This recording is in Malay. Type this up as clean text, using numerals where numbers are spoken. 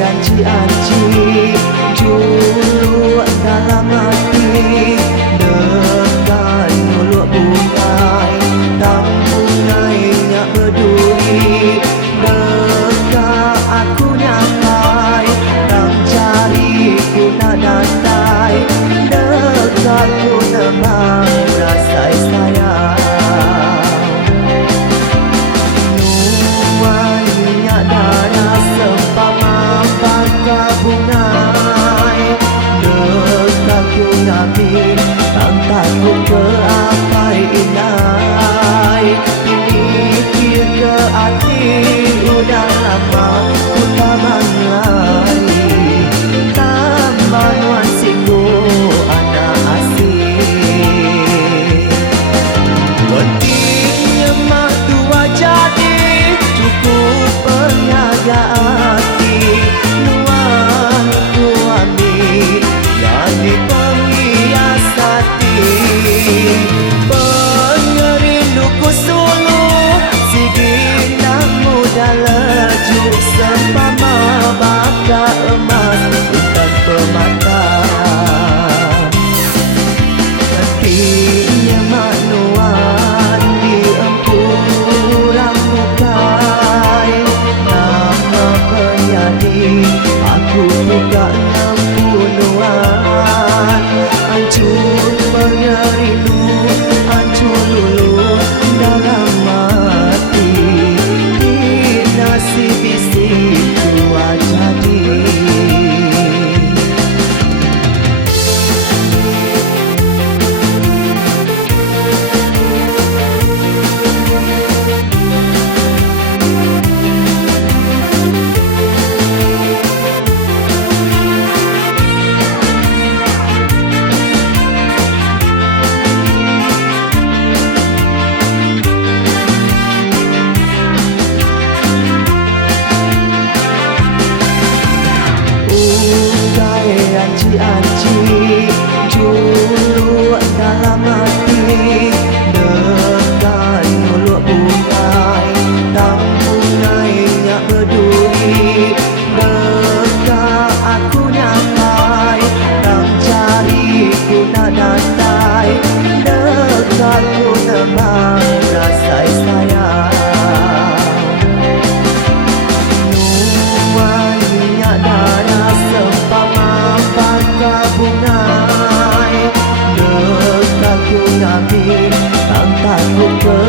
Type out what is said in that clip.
Anci-anci julu dalam hati, dekat mulut bungai tambungnya berduri, dekat aku nyampai dan cari ku nak dantai, dekat ku nemang rasai sayang. Nuannya darah sempama bungai, dekat ku nabi tak takut ke apa inai, pikir ke hati udah lama ku tak mangai, tambah nuansiku anak asing. Pentingnya mak tua jadi cukup perniagaan di penghias hati, pengerinduku suluh siginang muda leju sempama baka emas hutan permata. Nantinya manuan di empuran mukai, nama penyanyi aku juga hancur mengerindu, hancur lulu dalam hati, nasib isi tua jadi. Anci-anci julu dalam hati, dekat mulut bungai tambungnya berduri, dekat aku nyampai dan cari ku nak dantai, dekat ku nemang rasai sayang. Nuannya darah sempama bungai, dekat ku nabi tak takut ke